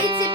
Криці